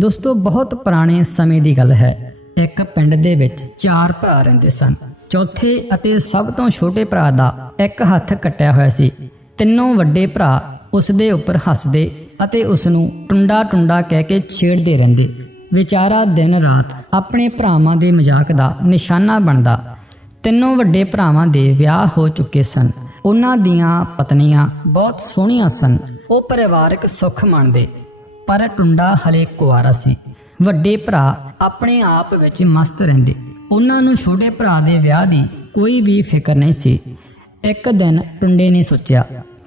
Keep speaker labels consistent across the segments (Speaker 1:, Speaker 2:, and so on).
Speaker 1: ਦੋਸਤੋ, ਬਹੁਤ ਪੁਰਾਣੇ ਸਮੇਂ ਦੀ ਗੱਲ ਹੈ। ਇੱਕ ਪਿੰਡ ਦੇ ਵਿੱਚ ਚਾਰ ਭਰਾ ਰਹਿੰਦੇ ਸਨ। ਚੌਥੇ ਅਤੇ ਸਭ ਤੋਂ ਛੋਟੇ ਭਰਾ ਦਾ ਇੱਕ ਹੱਥ ਕੱਟਿਆ ਹੋਇਆ ਸੀ। ਤਿੰਨੋਂ ਵੱਡੇ ਭਰਾ ਉਸ ਦੇ ਉੱਪਰ ਹੱਸਦੇ ਅਤੇ ਉਸ ਨੂੰ ਟੁੰਡਾ ਟੁੰਡਾ ਕਹਿ ਕੇ ਛੇੜਦੇ ਰਹਿੰਦੇ। ਵਿਚਾਰਾ ਦਿਨ ਰਾਤ ਆਪਣੇ ਭਰਾਵਾਂ ਦੇ ਮਜ਼ਾਕ ਦਾ ਨਿਸ਼ਾਨਾ ਬਣਦਾ। ਤਿੰਨੋਂ ਵੱਡੇ ਭਰਾਵਾਂ ਦੇ ਵਿਆਹ ਹੋ ਚੁੱਕੇ ਸਨ। ਉਹਨਾਂ ਦੀਆਂ ਪਤਨੀਆਂ ਬਹੁਤ ਸੋਹਣੀਆਂ ਸਨ। ਉਹ ਪਰਿਵਾਰਕ ਸੁੱਖ ਮੰਨਦੇ। ਪਰ ਟੁੰਡਾ ਹਲੇ ਕੁਆਰਾ ਸੀ। ਵੱਡੇ ਭਰਾ ਆਪਣੇ ਆਪ ਵਿੱਚ ਮਸਤ ਰਹਿੰਦੇ। ਉਹਨਾਂ ਨੂੰ ਛੋਟੇ ਭਰਾ ਦੇ ਵਿਆਹ ਦੀ ਕੋਈ ਵੀ ਫਿਕਰ ਨਹੀਂ ਸੀ। ਇੱਕ ਦਿਨ ਟੁੰਡੇ ਨੇ ਸੋਚਿਆ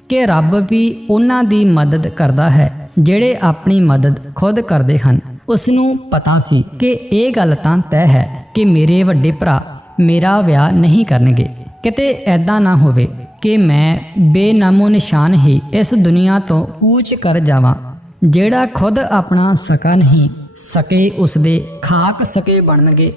Speaker 1: ਕਿ ਰੱਬ ਵੀ ਉਹਨਾਂ ਦੀ ਮਦਦ ਕਰਦਾ ਹੈ, ਜਿਹੜੇ ਆਪਣੀ ਮਦਦ ਖੁਦ ਕਰਦੇ ਹਨ। ਉਸ ਨੂੰ ਪਤਾ ਸੀ ਕਿ ਇਹ ਗੱਲ ਤਾਂ ਤੈਅ ਹੈ ਕਿ ਮੇਰੇ ਵੱਡੇ ਭਰਾ ਮੇਰਾ ਵਿਆਹ ਨਹੀਂ ਕਰਨਗੇ। ਕਿਤੇ ਐਦਾਂ ਨਾ ਹੋਵੇ ਕਿ ਮੈਂ ਬੇਨਾਮੋ ਨਿਸ਼ਾਨ ਹੀ ਇਸ ਦੁਨੀਆ ਤੋਂ ਕੂਚ ਕਰ ਜਾਵਾਂ। ਜਿਹੜਾ ਖੁਦ ਆਪਣਾ ਸਕਾ ਨਹੀਂ, ਸਕੇ ਉਸ ਦੇ ਖਾਕ ਸਕੇ ਬਣਨਗੇ।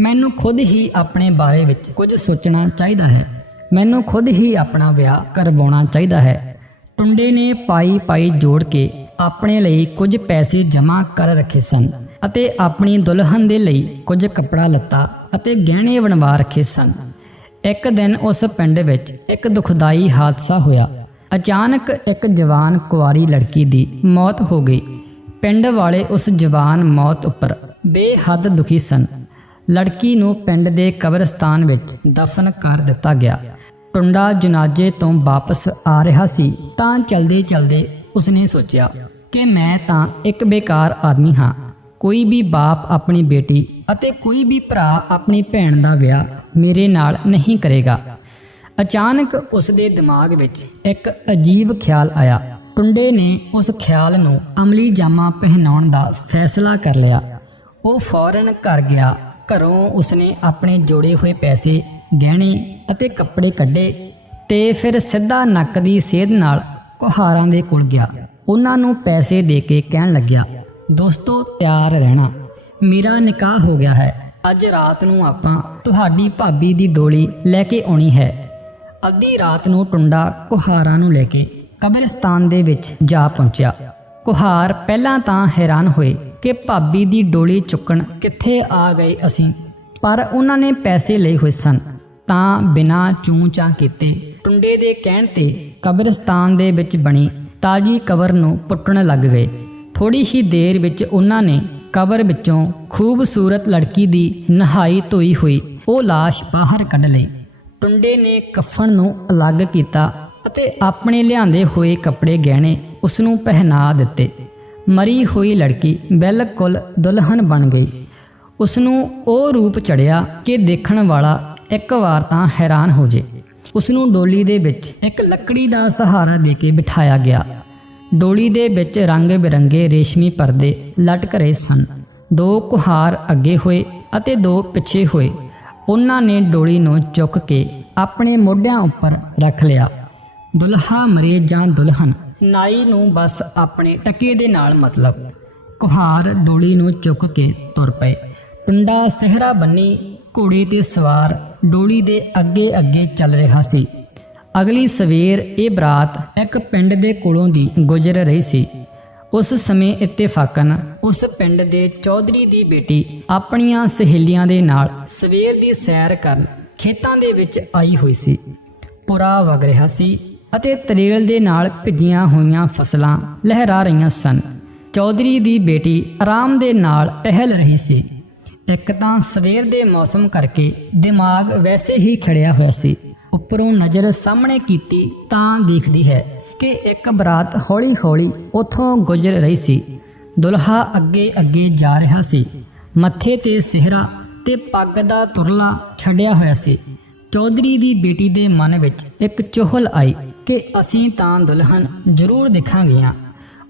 Speaker 1: ਮੈਨੂੰ ਖੁਦ ਹੀ ਆਪਣੇ ਬਾਰੇ ਵਿੱਚ ਕੁਝ ਸੋਚਣਾ ਚਾਹੀਦਾ ਹੈ। ਮੈਨੂੰ ਖੁਦ ਹੀ ਆਪਣਾ ਵਿਆਹ ਕਰਵਾਉਣਾ ਚਾਹੀਦਾ ਹੈ। ਟੁੰਡੇ ਨੇ ਪਾਈ ਪਾਈ ਜੋੜ ਕੇ ਆਪਣੇ ਲਈ ਕੁਝ ਪੈਸੇ ਜਮ੍ਹਾਂ ਕਰ ਰੱਖੇ ਸਨ ਅਤੇ ਆਪਣੀ ਦੁਲਹਨ ਦੇ ਲਈ ਕੁਝ ਕੱਪੜਾ ਲੱਤਾ ਅਤੇ ਗਹਿਣੇ ਬਣਵਾ ਰੱਖੇ ਸਨ। ਇੱਕ ਦਿਨ ਉਸ ਪਿੰਡ ਵਿੱਚ ਇੱਕ ਦੁਖਦਾਈ ਹਾਦਸਾ ਹੋਇਆ। ਅਚਾਨਕ ਇੱਕ ਜਵਾਨ ਕੁਆਰੀ ਲੜਕੀ ਦੀ ਮੌਤ ਹੋ ਗਈ। ਪਿੰਡ ਵਾਲੇ ਉਸ ਜਵਾਨ ਮੌਤ ਉੱਪਰ ਬੇਹੱਦ ਦੁਖੀ ਸਨ। ਲੜਕੀ ਨੂੰ ਪਿੰਡ ਦੇ ਕਬਰਸਤਾਨ ਵਿੱਚ ਦਫਨ ਕਰ ਦਿੱਤਾ ਗਿਆ। ਟੁੰਡਾ ਜਨਾਜੇ ਤੋਂ ਵਾਪਸ ਆ ਰਿਹਾ ਸੀ ਤਾਂ ਚਲਦੇ ਚਲਦੇ ਉਸਨੇ ਸੋਚਿਆ ਕਿ ਮੈਂ ਤਾਂ ਇੱਕ ਬੇਕਾਰ ਆਦਮੀ ਹਾਂ। ਕੋਈ ਵੀ ਬਾਪ ਆਪਣੀ ਬੇਟੀ ਅਤੇ ਕੋਈ ਵੀ ਭਰਾ ਆਪਣੀ ਭੈਣ ਦਾ ਵਿਆਹ ਮੇਰੇ ਨਾਲ ਨਹੀਂ ਕਰੇਗਾ। ਅਚਾਨਕ ਉਸ ਦੇ ਦਿਮਾਗ ਵਿੱਚ ਇੱਕ ਅਜੀਬ ਖਿਆਲ ਆਇਆ। ਟੁੰਡੇ ਨੇ ਉਸ ਖਿਆਲ ਨੂੰ ਅਮਲੀ ਜਾਮਾ ਪਹਿਨਾਉਣ ਦਾ ਫੈਸਲਾ ਕਰ ਲਿਆ। ਉਹ ਫੌਰਨ ਘਰ ਗਿਆ। ਘਰੋਂ ਉਸਨੇ ਆਪਣੇ ਜੋੜੇ ਹੋਏ ਪੈਸੇ, ਗਹਿਣੇ ਅਤੇ ਕੱਪੜੇ ਕੱਢੇ ਤੇ ਫਿਰ ਸਿੱਧਾ ਨੱਕ ਦੀ ਸੇਧ ਨਾਲ ਕੁਹਾਰਾਂ ਦੇ ਕੋਲ ਗਿਆ। ਉਹਨਾਂ ਨੂੰ ਪੈਸੇ ਦੇ ਕੇ ਕਹਿਣ ਲੱਗਿਆ, ਦੋਸਤੋ, ਤਿਆਰ ਰਹਿਣਾ। ਮੇਰਾ ਨਿਕਾਹ ਹੋ ਗਿਆ ਹੈ। ਅੱਜ ਰਾਤ ਨੂੰ ਆਪਾਂ ਤੁਹਾਡੀ ਭਾਬੀ ਦੀ ਡੋਲੀ ਲੈ ਕੇ ਆਉਣੀ ਹੈ। ਅੱਧੀ ਰਾਤ ਨੂੰ ਟੁੰਡਾ ਕੁਹਾਰਾਂ ਨੂੰ ਲੈ ਕੇ ਕਬਰਿਸਤਾਨ ਦੇ ਵਿੱਚ ਜਾ ਪਹੁੰਚਿਆ। ਕੁਹਾਰ ਪਹਿਲਾਂ ਤਾਂ ਹੈਰਾਨ ਹੋਏ ਕਿ ਭਾਬੀ ਦੀ ਡੋਲੀ ਚੁੱਕਣ ਕਿੱਥੇ ਆ ਗਏ ਅਸੀਂ, ਪਰ ਉਹਨਾਂ ਨੇ ਪੈਸੇ ਲਏ ਹੋਏ ਸਨ। ਤਾਂ ਬਿਨਾਂ ਚੂੰ-ਚਾਂ ਕੀਤੇ ਟੁੰਡੇ ਦੇ ਕਹਿਣ ਤੇ ਕਬਰਿਸਤਾਨ ਦੇ ਵਿੱਚ ਬਣੀ ਤਾਜੀ ਕਬਰ ਨੂੰ ਪੁੱਟਣ ਲੱਗ ਗਏ। ਥੋੜੀ ਹੀ ਦੇਰ ਵਿੱਚ ਉਹਨਾਂ ਨੇ ਕਬਰ ਵਿੱਚੋਂ ਖੂਬਸੂਰਤ ਲੜਕੀ ਦੀ ਨਹਾਈ ਧੋਈ ਹੋਈ ਉਹ লাশ ਬਾਹਰ ਕੱਢ ਲਈ। ਟੁੰਡੇ ਨੇ ਕਫਨ ਨੂੰ ਅਲੱਗ ਕੀਤਾ ਅਤੇ ਆਪਣੇ ਲਿਆਂਦੇ ਹੋਏ ਕੱਪੜੇ ਗਹਿਣੇ ਉਸ ਨੂੰ ਪਹਿਨਾ ਦਿੱਤੇ। ਮਰੀ ਹੋਈ ਲੜਕੀ ਬਿਲਕੁਲ ਦੁਲਹਨ ਬਣ ਗਈ। ਉਸ ਨੂੰ ਉਹ ਰੂਪ ਚੜਿਆ ਕਿ ਦੇਖਣ ਵਾਲਾ ਇੱਕ ਵਾਰ ਤਾਂ ਹੈਰਾਨ ਹੋ ਜੇ। ਉਸ ਨੂੰ ਡੋਲੀ ਦੇ ਵਿੱਚ ਇੱਕ ਲੱਕੜੀ ਦਾ ਸਹਾਰਾ ਦੇ ਕੇ ਬਿਠਾਇਆ ਗਿਆ। ਡੋਲੀ ਦੇ ਵਿੱਚ ਰੰਗ ਬਿਰੰਗੇ ਰੇਸ਼ਮੀ ਪਰਦੇ ਲਟਕ ਰਹੇ ਸਨ। ਦੋ ਕੁਹਾਰ ਅੱਗੇ ਹੋਏ ਅਤੇ ਦੋ ਪਿੱਛੇ ਹੋਏ। ਉਹਨਾਂ ਨੇ ਡੋਲੀ ਨੂੰ ਚੁੱਕ ਕੇ ਆਪਣੇ ਮੋਢਿਆਂ ਉੱਪਰ ਰੱਖ ਲਿਆ। ਦੁਲਹਾ ਮਰੇ ਜਾਂ ਦੁਲਹਨ, ਨਾਈ ਨੂੰ ਬਸ ਆਪਣੇ ਟਕੇ ਦੇ ਨਾਲ ਮਤਲਬ। ਕੁਹਾਰ ਡੋਲੀ ਨੂੰ ਚੁੱਕ ਕੇ ਤੁਰ ਪਏ। ਟੁੰਡਾ ਸਹਿਰਾ ਬੰਨੀ, ਘੋੜੇ ਤੇ ਸਵਾਰ ਡੋਲੀ ਦੇ ਅੱਗੇ ਅੱਗੇ ਚੱਲ ਰਿਹਾ ਸੀ। ਅਗਲੀ ਸਵੇਰ ਇਹ ਬਰਾਤ ਇੱਕ ਪਿੰਡ ਦੇ ਕੋਲੋਂ ਦੀ ਗੁਜ਼ਰ ਰਹੀ ਸੀ। ਉਸ ਸਮੇਂ ਇੱਤੇਫਾਕਨ ਉਸ ਪਿੰਡ ਦੇ ਚੌਧਰੀ ਦੀ ਬੇਟੀ ਆਪਣੀਆਂ ਸਹੇਲੀਆਂ ਦੇ ਨਾਲ ਸਵੇਰ ਦੀ ਸੈਰ ਕਰਨ ਖੇਤਾਂ ਦੇ ਵਿੱਚ ਆਈ ਹੋਈ ਸੀ। ਪੁਰਾ ਵਗ ਰਿਹਾ ਸੀ ਅਤੇ ਤਰੇਲ ਦੇ ਨਾਲ ਭਿੱਜੀਆਂ ਹੋਈਆਂ ਫਸਲਾਂ ਲਹਿਰਾ ਰਹੀਆਂ ਸਨ। ਚੌਧਰੀ ਦੀ ਬੇਟੀ ਆਰਾਮ ਦੇ ਨਾਲ ਟਹਿਲ ਰਹੀ ਸੀ। ਇੱਕ ਤਾਂ ਸਵੇਰ ਦੇ ਮੌਸਮ ਕਰਕੇ ਦਿਮਾਗ ਵੈਸੇ ਹੀ ਖੜਿਆ ਹੋਇਆ ਸੀ। ਉੱਪਰੋਂ ਨਜ਼ਰ ਸਾਹਮਣੇ ਕੀਤੀ ਤਾਂ ਦੇਖਦੀ ਹੈ ਕਿ ਇੱਕ ਬਰਾਤ ਹੌਲੀ-ਹੌਲੀ ਉਥੋਂ ਗੁਜ਼ਰ ਰਹੀ ਸੀ। ਦੁਲਹਾ ਅੱਗੇ ਅੱਗੇ ਜਾ ਰਿਹਾ ਸੀ। ਮੱਥੇ ਤੇ ਸਿਹਰਾ ਤੇ ਪੱਗ ਦਾ ਤੁਰਲਾ ਛੱਡਿਆ ਹੋਇਆ ਸੀ। ਚੌਧਰੀ ਦੀ ਬੇਟੀ ਦੇ ਮਨ ਵਿੱਚ ਇੱਕ ਚੋਹਲ ਆਈ ਕਿ ਅਸੀਂ ਤਾਂ ਦੁਲਹਨ ਜ਼ਰੂਰ ਦੇਖਾਂਗੀਆਂ।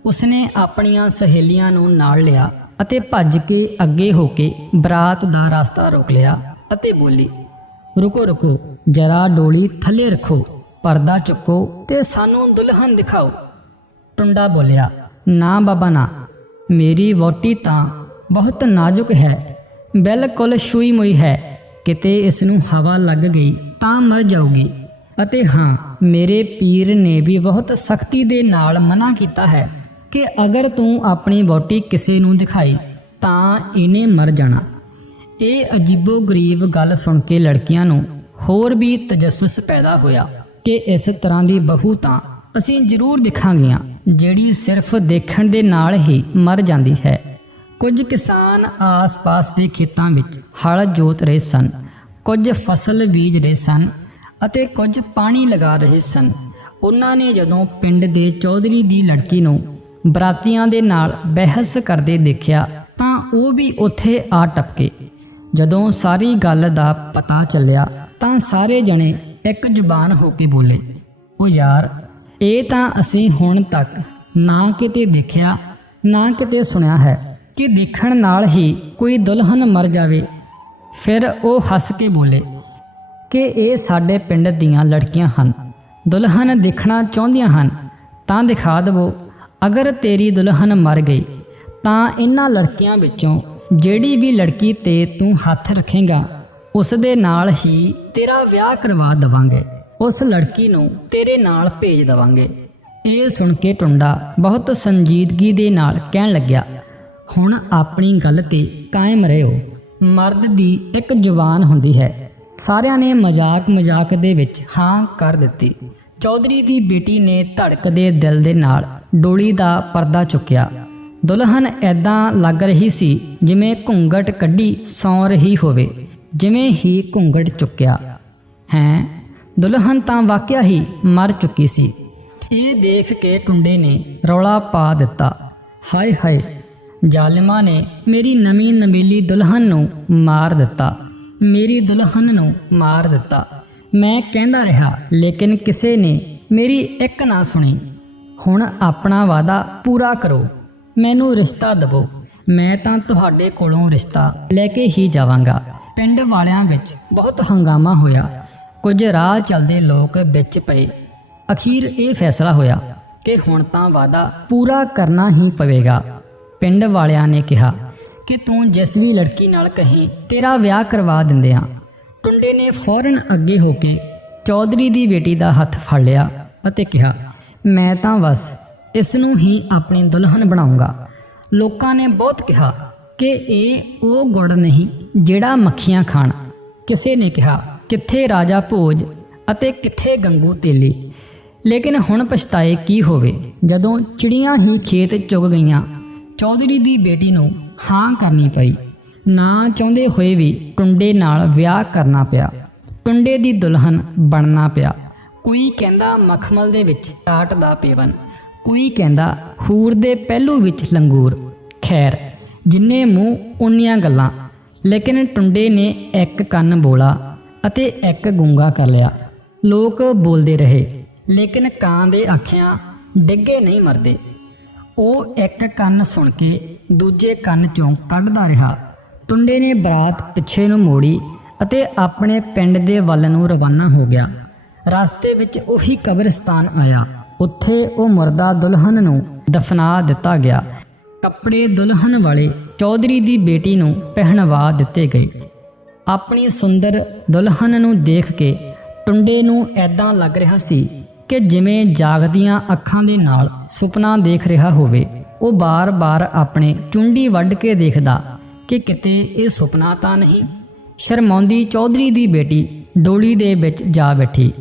Speaker 1: ਉਸਨੇ ਆਪਣੀਆਂ ਸਹੇਲੀਆਂ ਨੂੰ ਨਾਲ ਲਿਆ ਅਤੇ ਭੱਜ ਕੇ ਅੱਗੇ ਹੋ ਕੇ ਬਰਾਤ ਦਾ ਰਸਤਾ ਰੋਕ ਲਿਆ ਅਤੇ ਬੋਲੀ, ਰੁਕੋ ਰੁਕੋ, ਜਰਾ ਡੋਲੀ ਥੱਲੇ ਰੱਖੋ। ਪਰਦਾ ਚੁੱਕੋ ਤੇ ਸਾਨੂੰ ਦੁਲਹਨ ਦਿਖਾਓ। ਟੁੰਡਾ ਬੋਲਿਆ, ਨਾ ਬਾਬਾ ਨਾ, ਮੇਰੀ ਵੋਟੀ ਤਾਂ ਬਹੁਤ ਨਾਜ਼ੁਕ ਹੈ, ਬਿਲਕੁਲ ਸ਼ੂਈ ਮੁਈ ਹੈ। ਕਿਤੇ ਇਸ ਨੂੰ ਹਵਾ ਲੱਗ ਗਈ ਤਾਂ ਮਰ ਜਾਊਗੀ। ਅਤੇ ਹਾਂ, ਮੇਰੇ ਪੀਰ ਨੇ ਵੀ ਬਹੁਤ ਸਖਤੀ ਦੇ ਨਾਲ ਮਨਾ ਕੀਤਾ ਹੈ ਕਿ ਅਗਰ ਤੂੰ ਆਪਣੀ ਵੋਟੀ ਕਿਸੇ ਨੂੰ ਦਿਖਾਈ ਤਾਂ ਇਹਨੇ ਮਰ ਜਾਣਾ। ਇਹ ਅਜੀਬੋ ਗਰੀਬ ਗੱਲ ਸੁਣ ਕੇ ਲੜਕੀਆਂ ਨੂੰ ਹੋਰ ਵੀ ਤਜੱਸੁਸ ਪੈਦਾ ਹੋਇਆ। ਕਿ ਇਸ ਤਰ੍ਹਾਂ ਦੀ ਬਹੂ ਤਾਂ ਅਸੀਂ ਜ਼ਰੂਰ ਦਿਖਾਂਗੀਆਂ, ਜਿਹੜੀ ਸਿਰਫ ਦੇਖਣ ਦੇ ਨਾਲ ਹੀ ਮਰ ਜਾਂਦੀ ਹੈ। ਕੁਝ ਕਿਸਾਨ ਆਸ-ਪਾਸ ਦੇ ਖੇਤਾਂ ਵਿੱਚ ਹਲ ਜੋਤ ਰਹੇ ਸਨ, ਕੁਝ ਫਸਲ ਬੀਜ ਰਹੇ ਸਨ ਅਤੇ ਕੁਝ ਪਾਣੀ ਲਗਾ ਰਹੇ ਸਨ। ਉਹਨਾਂ ਨੇ ਜਦੋਂ ਪਿੰਡ ਦੇ ਚੌਧਰੀ ਦੀ ਲੜਕੀ ਨੂੰ ਬਰਾਤੀਆਂ ਦੇ ਨਾਲ ਬਹਿਸ ਕਰਦੇ ਦੇਖਿਆ ਤਾਂ ਉਹ ਵੀ ਉੱਥੇ ਆ ਟਪਕੇ। ਜਦੋਂ ਸਾਰੀ ਗੱਲ ਦਾ ਪਤਾ ਚੱਲਿਆ ਤਾਂ ਸਾਰੇ ਜਣੇ ਇੱਕ ਜ਼ੁਬਾਨ ਹੋ ਕੇ ਬੋਲੇ ਉਹ ਯਾਰ, ਇਹ ਤਾਂ ਅਸੀਂ ਹੁਣ ਤੱਕ ਨਾ ਕਿਤੇ ਦੇਖਿਆ, ਨਾ ਕਿਤੇ ਸੁਣਿਆ ਹੈ ਕਿ ਦੇਖਣ ਨਾਲ ਹੀ ਕੋਈ ਦੁਲਹਨ ਮਰ ਜਾਵੇ। ਫਿਰ ਉਹ ਹੱਸ ਕੇ ਬੋਲੇ, ਕਿ ਇਹ ਸਾਡੇ ਪਿੰਡ ਦੀਆਂ ਲੜਕੀਆਂ ਹਨ, ਦੁਲਹਨ ਦੇਖਣਾ ਚਾਹੁੰਦੀਆਂ ਹਨ। ਤਾਂ ਦਿਖਾ ਦਵੋ, ਅਗਰ ਤੇਰੀ ਦੁਲਹਨ ਮਰ ਗਈ, ਤਾਂ ਇਹਨਾਂ ਲੜਕੀਆਂ ਵਿੱਚੋਂ ਜਿਹੜੀ ਵੀ ਲੜਕੀ ਤੇ ਤੂੰ ਹੱਥ ਰੱਖੇਗਾ ਉਸ ਦੇ ਨਾਲ ਹੀ ਤੇਰਾ ਵਿਆਹ ਕਰਵਾ ਦਵਾਂਗੇ। ਉਸ ਲੜਕੀ ਨੂੰ ਤੇਰੇ ਨਾਲ ਭੇਜ ਦਵਾਂਗੇ। ਇਹ ਸੁਣ ਕੇ ਟੁੰਡਾ ਬਹੁਤ ਸੰਜੀਦਗੀ ਦੇ ਨਾਲ ਕਹਿਣ ਲੱਗਿਆ, ਹੁਣ ਆਪਣੀ ਗੱਲ ਤੇ ਕਾਇਮ ਰਹੋ। ਮਰਦ ਦੀ ਇੱਕ ਜ਼ੁਬਾਨ ਹੁੰਦੀ ਹੈ। ਸਾਰਿਆਂ ਨੇ ਮਜ਼ਾਕ ਮਜ਼ਾਕ ਦੇ ਵਿੱਚ ਹਾਂ ਕਰ ਦਿੱਤੀ। ਚੌਧਰੀ ਦੀ ਬੇਟੀ ਨੇ ਧੜਕਦੇ ਦਿਲ ਦੇ ਨਾਲ ਡੋਲੀ ਦਾ ਪਰਦਾ ਚੁੱਕਿਆ। ਦੁਲਹਨ ਐਦਾਂ ਲੱਗ ਰਹੀ ਸੀ ਜਿਵੇਂ ਘੁੰਗਟ ਕੱਢੀ ਸੌਂ ਰਹੀ ਹੋਵੇ। ਜਿਵੇਂ ਹੀ ਘੁੰਗਟ ਚੁੱਕਿਆ, ਹੈ, ਦੁਲਹਨ ਤਾਂ ਵਾਕਿਆ ਹੀ ਮਰ ਚੁੱਕੀ ਸੀ। ਇਹ ਦੇਖ ਕੇ ਟੁੰਡੇ ਨੇ ਰੌਲਾ ਪਾ ਦਿੱਤਾ। ਹਾਏ ਹਾਏ, ਜ਼ਾਲਿਮਾਂ ਨੇ ਮੇਰੀ ਨਵੀਂ ਨਬੀਲੀ ਦੁਲਹਨ ਨੂੰ ਮਾਰ ਦਿੱਤਾ। ਮੇਰੀ ਦੁਲਹਨ ਨੂੰ ਮਾਰ ਦਿੱਤਾ। ਮੈਂ ਕਹਿੰਦਾ ਰਿਹਾ, ਲੇਕਿਨ ਕਿਸੇ ਨੇ ਮੇਰੀ ਇੱਕ ਨਾ ਸੁਣੀ। ਹੁਣ ਆਪਣਾ ਵਾਦਾ ਪੂਰਾ ਕਰੋ। ਮੈਨੂੰ ਰਿਸ਼ਤਾ ਦਿਵੋ। ਮੈਂ ਤਾਂ ਤੁਹਾਡੇ ਕੋਲੋਂ ਰਿਸ਼ਤਾ ਲੈ ਕੇ ਹੀ ਜਾਵਾਂਗਾ। ਪਿੰਡ ਵਾਲਿਆਂ ਵਿੱਚ ਬਹੁਤ ਹੰਗਾਮਾ ਹੋਇਆ। ਕੁਝ ਰਾਹ ਚੱਲਦੇ ਲੋਕ ਵਿੱਚ ਪਏ। ਅਖੀਰ ਇਹ ਫੈਸਲਾ ਹੋਇਆ ਕਿ ਹੁਣ ਤਾਂ ਵਾਦਾ ਪੂਰਾ ਕਰਨਾ ਹੀ ਪਵੇਗਾ। ਪਿੰਡ ਵਾਲਿਆਂ ਨੇ ਕਿਹਾ ਕਿ ਤੂੰ ਜਿਸ ਵੀ ਲੜਕੀ ਨਾਲ ਕਹੀਂ, ਤੇਰਾ ਵਿਆਹ ਕਰਵਾ ਦਿੰਦੇ ਆ। ਟੁੰਡੇ ਨੇ ਫੌਰਨ ਅੱਗੇ ਹੋ ਕੇ ਚੌਧਰੀ ਦੀ ਬੇਟੀ ਦਾ ਹੱਥ ਫੜ ਲਿਆ ਅਤੇ ਕਿਹਾ, ਮੈਂ ਤਾਂ ਬਸ ਇਸ ਨੂੰ ਹੀ ਆਪਣੀ ਦੁਲਹਨ ਬਣਾਉਂਗਾ। ਲੋਕਾਂ ਨੇ ਬਹੁਤ ਕਿਹਾ ਕਿ ਇਹ ਉਹ ਗੁੜ ਨਹੀਂ ਜਿਹੜਾ ਮੱਖੀਆਂ ਖਾਣ। ਕਿਸੇ ਨੇ ਕਿਹਾ, ਕਿੱਥੇ ਰਾਜਾ ਭੋਜ ਅਤੇ ਕਿੱਥੇ ਗੰਗੂ ਤੇਲੀ? ਲੇਕਿਨ ਹੁਣ ਪਛਤਾਏ ਕੀ ਹੋਵੇ? ਜਦੋਂ ਚਿੜੀਆਂ ਹੀ ਖੇਤ ਚੁਗ ਗਈਆਂ, ਚੌਧਰੀ ਦੀ ਬੇਟੀ ਨੂੰ ਹਾਂ ਕਰਨੀ ਪਈ। ਨਾ ਚਾਹੁੰਦੇ ਹੋਏ ਵੀ ਟੁੰਡੇ ਨਾਲ ਵਿਆਹ ਕਰਨਾ ਪਿਆ। ਟੁੰਡੇ ਦੀ ਦੁਲਹਨ ਬਣਨਾ ਪਿਆ। ਕੋਈ ਕਹਿੰਦਾ ਮਖਮਲ ਦੇ ਵਿੱਚ ਟਾਟ ਦਾ ਪੇਵਨ, ਕੋਈ ਕਹਿੰਦਾ ਹੂਰ ਦੇ ਪਹਿਲੂ ਵਿੱਚ ਲੰਗੂਰ। ਖੈਰ ਜਿੰਨੇ ਮੂੰਹ ਉਨੀਆਂ ਗੱਲਾਂ। ਲੇਕਿਨ ਟੁੰਡੇ ਨੇ ਇੱਕ ਕੰਨ ਬੋਲਾ ਅਤੇ ਇੱਕ ਗੂੰਗਾ ਕਰ ਲਿਆ। ਲੋਕ ਬੋਲਦੇ ਰਹੇ, ਲੇਕਿਨ ਕਾਂ ਦੇ ਆਖਿਆਂ ਡਿੱਗੇ ਨਹੀਂ ਮਰਦੇ। ਉਹ ਇੱਕ ਕੰਨ ਸੁਣ ਕੇ ਦੂਜੇ ਕੰਨ ਚੋਂ ਕੱਢਦਾ ਰਿਹਾ। ਟੁੰਡੇ ਨੇ ਬਰਾਤ ਪਿੱਛੇ ਨੂੰ ਮੋੜੀ ਅਤੇ ਆਪਣੇ ਪਿੰਡ ਦੇ ਵੱਲ ਨੂੰ ਰਵਾਨਾ ਹੋ ਗਿਆ। ਰਸਤੇ ਵਿੱਚ ਉਹੀ ਕਬਰਸਤਾਨ ਆਇਆ। ਉੱਥੇ ਉਹ ਮਰਦਾ ਦੁਲਹਨ ਨੂੰ ਦਫਨਾ ਦਿੱਤਾ ਗਿਆ। ਕੱਪੜੇ ਦੁਲਹਨ ਵਾਲੇ ਚੌਧਰੀ ਦੀ ਬੇਟੀ ਨੂੰ ਪਹਿਨਵਾ ਦਿੱਤੇ ਗਏ। ਆਪਣੀ ਸੁੰਦਰ ਦੁਲਹਨ ਨੂੰ ਦੇਖ ਕੇ ਟੁੰਡੇ ਨੂੰ ਐਦਾਂ ਲੱਗ ਰਿਹਾ ਸੀ ਕਿ ਜਿਵੇਂ ਜਾਗਦੀਆਂ ਅੱਖਾਂ ਦੇ ਨਾਲ ਸੁਪਨਾ ਦੇਖ ਰਿਹਾ ਹੋਵੇ। ਉਹ ਬਾਰ-ਬਾਰ ਆਪਣੇ ਚੁੰਡੀ ਵੱਢ ਕੇ ਦੇਖਦਾ ਕਿ ਕਿਤੇ ਇਹ ਸੁਪਨਾ ਤਾਂ ਨਹੀਂ। ਸ਼ਰਮਾਉਂਦੀ ਚੌਧਰੀ ਦੀ ਬੇਟੀ ਡੋਲੀ ਦੇ ਵਿੱਚ ਜਾ ਬੈਠੀ।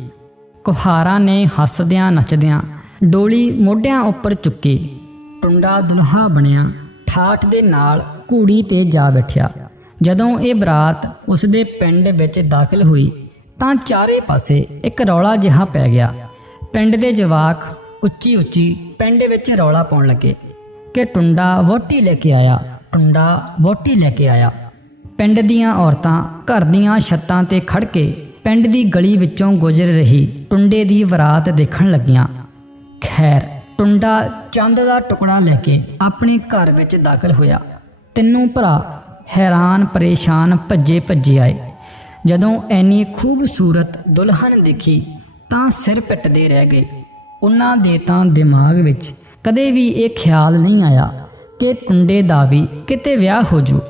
Speaker 1: ਕੁਹਾਰਾਂ ਨੇ ਹੱਸਦਿਆਂ ਨੱਚਦਿਆਂ ਡੋਲੀ ਮੋਢਿਆਂ ਉੱਪਰ ਚੁੱਕੀ। ਟੁੰਡਾ ਦੁਲਹਾ ਬਣਿਆ, ਠਾਠ ਦੇ ਨਾਲ ਘੂੜੀ ਤੇ ਜਾ ਬੈਠਿਆ। ਜਦੋਂ ਇਹ ਬਰਾਤ ਉਸ ਦੇ ਪਿੰਡ ਵਿੱਚ ਦਾਖਲ ਹੋਈ, ਤਾਂ ਚਾਰੇ ਪਾਸੇ ਇੱਕ ਰੌਲਾ ਜਿਹਾ ਪੈ ਗਿਆ। ਪਿੰਡ ਦੇ ਜਵਾਕ ਉੱਚੀ ਉੱਚੀ ਪਿੰਡ ਵਿੱਚ ਰੌਲਾ ਪਾਉਣ ਲੱਗੇ ਕਿ ਟੁੰਡਾ ਵੋਟੀ ਲੈ ਕੇ ਆਇਆ, ਟੁੰਡਾ ਵੋਟੀ ਲੈ ਕੇ ਆਇਆ। ਪਿੰਡ ਦੀਆਂ ਔਰਤਾਂ ਘਰ ਦੀਆਂ ਛੱਤਾਂ ਤੇ ਖੜ ਕੇ ਪਿੰਡ ਦੀ ਗਲੀ ਵਿੱਚੋਂ ਗੁਜ਼ਰ ਰਹੀ ਟੁੰਡੇ ਦੀ ਬਰਾਤ ਦੇਖਣ ਲੱਗੀਆਂ। ਖੈਰ ਟੁੰਡਾ ਚੰਦ ਦਾ ਟੁਕੜਾ ਲੈ ਕੇ ਆਪਣੇ ਘਰ ਵਿੱਚ ਦਾਖਲ ਹੋਇਆ। ਤਿੰਨੋਂ ਭਰਾ ਹੈਰਾਨ ਪਰੇਸ਼ਾਨ ਭੱਜੇ ਭੱਜੇ ਆਏ। ਜਦੋਂ ਐਨੀ ਖੂਬਸੂਰਤ ਦੁਲਹਨ ਦੇਖੀ ਤਾਂ ਸਿਰ ਪਿੱਟਦੇ ਰਹਿ ਗਏ। ਉਹਨਾਂ ਦੇ ਤਾਂ ਦਿਮਾਗ ਵਿੱਚ ਕਦੇ ਵੀ ਇਹ ਖਿਆਲ ਨਹੀਂ ਆਇਆ ਕਿ ਟੁੰਡੇ ਦਾ ਵੀ ਕਿਤੇ ਵਿਆਹ ਹੋ ਜੂ।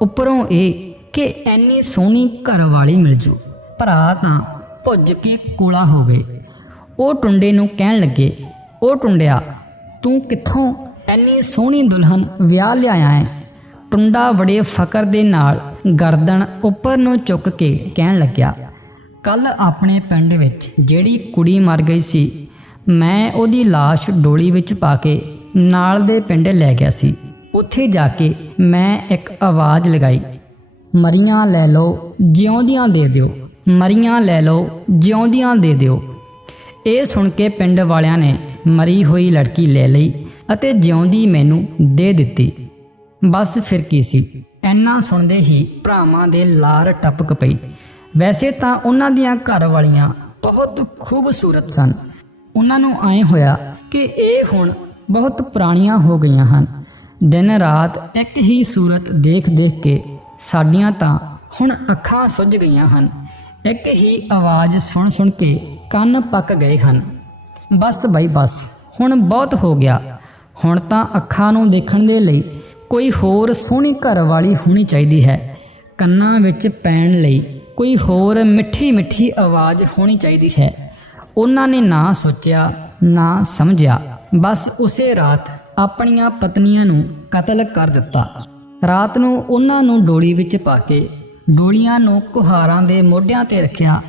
Speaker 1: ਉੱਪਰੋਂ ਇਹ ਕਿ ਐਨੀ ਸੋਹਣੀ ਘਰ ਵਾਲੀ ਮਿਲ ਜੂ। ਭਰਾ ਤਾਂ ਭੁੱਜ ਕੇ ਕੋਲਾ ਹੋ ਗਏ। ਉਹ ਟੁੰਡੇ ਨੂੰ ਕਹਿਣ ਲੱਗੇ ਉਹ ਟੁੰਡਿਆ, ਤੂੰ ਕਿੱਥੋਂ ਐਨੀ ਸੋਹਣੀ ਦੁਲਹਨ ਵਿਆਹ ਲਿਆਇਆ ਹੈ? ਟੁੰਡਾ ਬੜੇ ਫਕਰ ਦੇ ਨਾਲ ਗਰਦਨ ਉੱਪਰ ਨੂੰ ਚੁੱਕ ਕੇ ਕਹਿਣ ਲੱਗਿਆ ਕੱਲ ਆਪਣੇ ਪਿੰਡ ਵਿੱਚ ਜਿਹੜੀ ਕੁੜੀ ਮਰ ਗਈ ਸੀ, ਮੈਂ ਉਹਦੀ লাশ ਡੋਲੀ ਵਿੱਚ ਪਾ ਕੇ ਨਾਲ ਦੇ ਪਿੰਡ ਲੈ ਗਿਆ ਸੀ। ਉੱਥੇ ਜਾ ਕੇ ਮੈਂ ਇੱਕ ਆਵਾਜ਼ ਲਗਾਈ, ਮਰੀਆਂ ਲੈ ਲਓ, ਜਿਉਂਦੀਆਂ ਦੇ ਦਿਓ, ਮਰੀਆਂ ਲੈ ਲਓ, ਜਿਉਂਦੀਆਂ ਦੇ ਦਿਓ। ਇਹ ਸੁਣ ਕੇ ਪਿੰਡ ਵਾਲਿਆਂ ਨੇ ਮਰੀ ਹੋਈ ਲੜਕੀ ਲੈ ਲਈ ਅਤੇ ਜਿਉਂਦੀ ਮੈਨੂੰ ਦੇ ਦਿੱਤੀ। ਬਸ ਫਿਰ ਕੀ ਸੀ? ਐਨਾ ਸੁਣਦੇ ਹੀ ਭਰਾਵਾਂ ਦੇ ਲਾਰ ਟਪਕ ਪਈ। ਵੈਸੇ ਤਾਂ ਉਹਨਾਂ ਦੀਆਂ ਘਰ ਵਾਲੀਆਂ ਬਹੁਤ ਖੂਬਸੂਰਤ ਸਨ। ਉਹਨਾਂ ਨੂੰ ਐ ਹੋਇਆ ਕਿ ਇਹ ਹੁਣ ਬਹੁਤ ਪੁਰਾਣੀਆਂ ਹੋ ਗਈਆਂ ਹਨ। ਦਿਨ ਰਾਤ ਇੱਕ ਹੀ ਸੂਰਤ ਦੇਖ ਦੇਖ ਕੇ ਸਾਡੀਆਂ ਤਾਂ ਹੁਣ ਅੱਖਾਂ ਸੁੱਜ ਗਈਆਂ ਹਨ। ਇੱਕ ਹੀ ਆਵਾਜ਼ ਸੁਣ ਸੁਣ ਕੇ ਕੰਨ ਪੱਕ ਗਏ ਹਨ। ਬਸ ਬਈ ਬਸ। ਹੁਣ ਬਹੁਤ ਹੋ ਗਿਆ। ਹੁਣ ਤਾਂ ਅੱਖਾਂ ਨੂੰ ਦੇਖਣ ਦੇ ਲਈ ਕੋਈ ਹੋਰ ਸੋਹਣੀ ਘਰ ਵਾਲੀ ਹੋਣੀ ਚਾਹੀਦੀ ਹੈ। ਕੰਨਾਂ ਵਿੱਚ ਪੈਣ ਲਈ ਕੋਈ ਹੋਰ ਮਿੱਠੀ ਮਿੱਠੀ ਆਵਾਜ਼ ਹੋਣੀ ਚਾਹੀਦੀ ਹੈ। ਉਹਨਾਂ ਨੇ ਨਾ ਸੋਚਿਆ, ਨਾ ਸਮਝਿਆ। ਬਸ ਉਸੇ ਰਾਤ ਆਪਣੀਆਂ ਪਤਨੀਆਂ ਨੂੰ ਕਤਲ ਕਰ ਦਿੱਤਾ। ਰਾਤ ਨੂੰ ਉਹਨਾਂ ਨੂੰ ਡੋਲੀ ਵਿੱਚ ਪਾ ਕੇ ਡੋਲੀਆਂ ਨੂੰ ਕੁਹਾਰਾਂ ਦੇ ਮੋਢਿਆਂ ਤੇ ਰੱਖਿਆ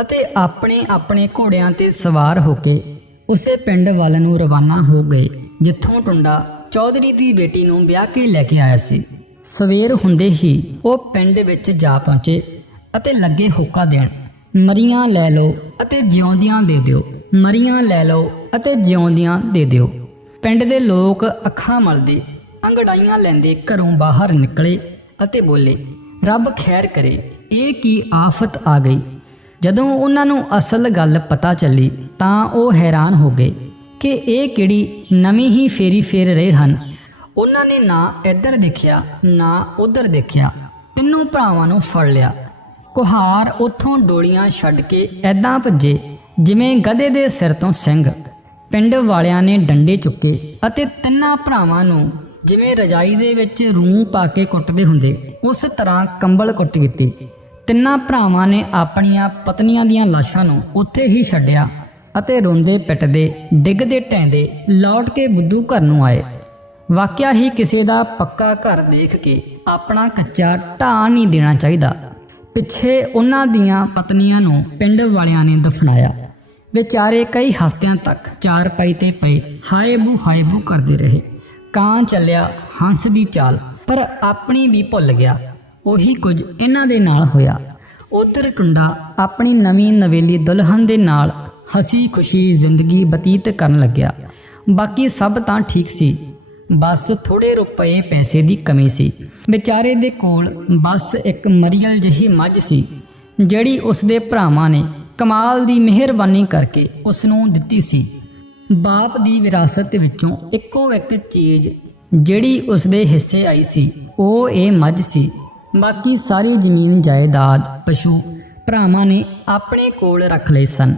Speaker 1: ਅਤੇ ਆਪਣੇ ਆਪਣੇ ਘੋੜਿਆਂ ਤੇ ਸਵਾਰ ਹੋ ਕੇ ਉਸੇ ਪਿੰਡ ਵੱਲ ਨੂੰ ਰਵਾਨਾ ਹੋ ਗਏ, ਜਿੱਥੋਂ ਟੁੰਡਾ ਚੌਧਰੀ ਦੀ ਬੇਟੀ ਨੂੰ ਵਿਆਹ ਕੇ ਲੈ ਕੇ ਆਇਆ ਸੀ। ਸਵੇਰ ਹੁੰਦੇ ਹੀ ਉਹ ਪਿੰਡ ਵਿੱਚ ਜਾ ਪਹੁੰਚੇ ਅਤੇ ਲੱਗੇ ਹੋਕਾ ਦੇਣ। ਮਰੀਆਂ ਲੈ ਲਓ ਅਤੇ ਜਿਉਂਦੀਆਂ ਦੇ ਦਿਓ। ਮਰੀਆਂ ਲੈ ਲਓ ਅਤੇ ਜਿਉਂਦੀਆਂ ਦੇ ਦਿਓ। ਪਿੰਡ ਦੇ ਲੋਕ ਅੱਖਾਂ ਮਲਦੇ, ਅੰਗੜਾਈਆਂ ਲੈਂਦੇ ਘਰੋਂ ਬਾਹਰ ਨਿਕਲੇ ਅਤੇ ਬੋਲੇ, ਰੱਬ ਖੈਰ ਕਰੇ, ਇਹ ਕੀ ਆਫਤ ਆ ਗਈ? ਜਦੋਂ ਉਹਨਾਂ ਨੂੰ ਅਸਲ ਗੱਲ ਪਤਾ ਚੱਲੀ ਤਾਂ ਉਹ ਹੈਰਾਨ ਹੋ ਗਏ ਕਿ ਇਹ ਕਿਹੜੀ ਨਵੀਂ ਹੀ ਫੇਰੀ ਫੇਰ ਰਹੇ ਹਨ। ਉਹਨਾਂ ਨੇ ਨਾ ਇੱਧਰ ਦੇਖਿਆ, ਨਾ ਉੱਧਰ ਦੇਖਿਆ। ਤਿੰਨੋਂ ਭਰਾਵਾਂ ਨੂੰ ਫੜ ਲਿਆ। ਕੁਹਾਰ ਉੱਥੋਂ ਡੋਲੀਆਂ ਛੱਡ ਕੇ ਐਦਾਂ ਭੱਜੇ, ਜਿਵੇਂ ਗਧੇ ਦੇ ਸਿਰ ਤੋਂ ਸਿੰਘ ਪਿੰਡ ਵਾਲਿਆਂ ਨੇ ਡੰਡੇ ਚੁੱਕੇ ਅਤੇ ਤਿੰਨਾਂ ਭਰਾਵਾਂ ਨੂੰ, ਜਿਵੇਂ ਰਜਾਈ ਦੇ ਵਿੱਚ ਰੂੰ ਪਾ ਕੇ ਕੁੱਟਦੇ ਹੁੰਦੇ, ਉਸ ਤਰ੍ਹਾਂ ਕੰਬਲ ਕੁੱਟ ਕੀਤੀ ਤਿੰਨਾਂ ਭਰਾਵਾਂ ਨੇ ਆਪਣੀਆਂ ਪਤਨੀਆਂ ਦੀਆਂ ਲਾਸ਼ਾਂ ਨੂੰ ਉੱਥੇ ਹੀ ਛੱਡਿਆ ਅਤੇ ਰੋਂਦੇ ਪਿੱਟਦੇ, ਡਿੱਗਦੇ ਟੈਂਦੇ ਲੌਟ ਕੇ ਬੁੱਧੂ ਘਰ ਨੂੰ ਆਏ। ਵਾਕਿਆ ਹੀ ਕਿਸੇ ਦਾ ਪੱਕਾ ਘਰ ਦੇਖ ਕੇ ਆਪਣਾ ਕੱਚਾ ਢਾਹ ਨਹੀਂ ਦੇਣਾ ਚਾਹੀਦਾ। ਪਿੱਛੇ ਉਹਨਾਂ ਦੀਆਂ ਪਤਨੀਆਂ ਨੂੰ ਪਿੰਡ ਵਾਲਿਆਂ ਨੇ ਦਫਨਾਇਆ। ਵਿਚਾਰੇ ਕਈ ਹਫ਼ਤਿਆਂ ਤੱਕ ਚਾਰ ਪਾਈ ਤੇ ਪਏ ਹਾਏ ਬੂ ਹਾਏ ਬੂ ਕਰਦੇ ਰਹੇ। ਕਾਂ ਚੱਲਿਆ ਹੰਸ ਦੀ ਚਾਲ, ਪਰ ਆਪਣੀ ਵੀ ਭੁੱਲ ਗਿਆ। ਉਹੀ ਕੁਝ ਇਹਨਾਂ ਦੇ ਨਾਲ ਹੋਇਆ। ਉਧਰ ਟੁੰਡਾ ਆਪਣੀ ਨਵੀਂ ਨਵੇਲੀ ਦੁਲਹਨ ਦੇ ਨਾਲ ਹਸੀ ਖੁਸ਼ੀ ਜ਼ਿੰਦਗੀ ਬਤੀਤ ਕਰਨ ਲੱਗਿਆ। ਬਾਕੀ ਸਭ ਤਾਂ ਠੀਕ ਸੀ। ਬਸ ਥੋੜੇ ਰੁਪਏ ਪੈਸੇ ਦੀ ਕਮੀ ਸੀ। ਵਿਚਾਰੇ ਦੇ ਕੋਲ ਬਸ ਇੱਕ ਮਰੀਅਲ ਜਿਹੀ ਮੱਝ ਸੀ, ਜਿਹੜੀ ਉਸ ਦੇ ਭਰਾਵਾਂ ਨੇ ਕਮਾਲ ਦੀ ਮਿਹਰਬਾਨੀ ਕਰਕੇ ਉਸ ਨੂੰ ਦਿੱਤੀ ਸੀ। ਬਾਪ ਦੀ ਵਿਰਾਸਤ ਵਿੱਚੋਂ ਇੱਕੋ ਇੱਕ ਚੀਜ਼ ਜਿਹੜੀ ਉਸ ਦੇ ਹਿੱਸੇ ਆਈ ਸੀ, ਉਹ ਇਹ ਮੱਝ ਸੀ। ਬਾਕੀ ਸਾਰੀ ਜ਼ਮੀਨ ਜਾਇਦਾਦ ਪਸ਼ੂ ਭਰਾਵਾਂ ਨੇ ਆਪਣੇ ਕੋਲ ਰੱਖ ਲਏ ਸਨ।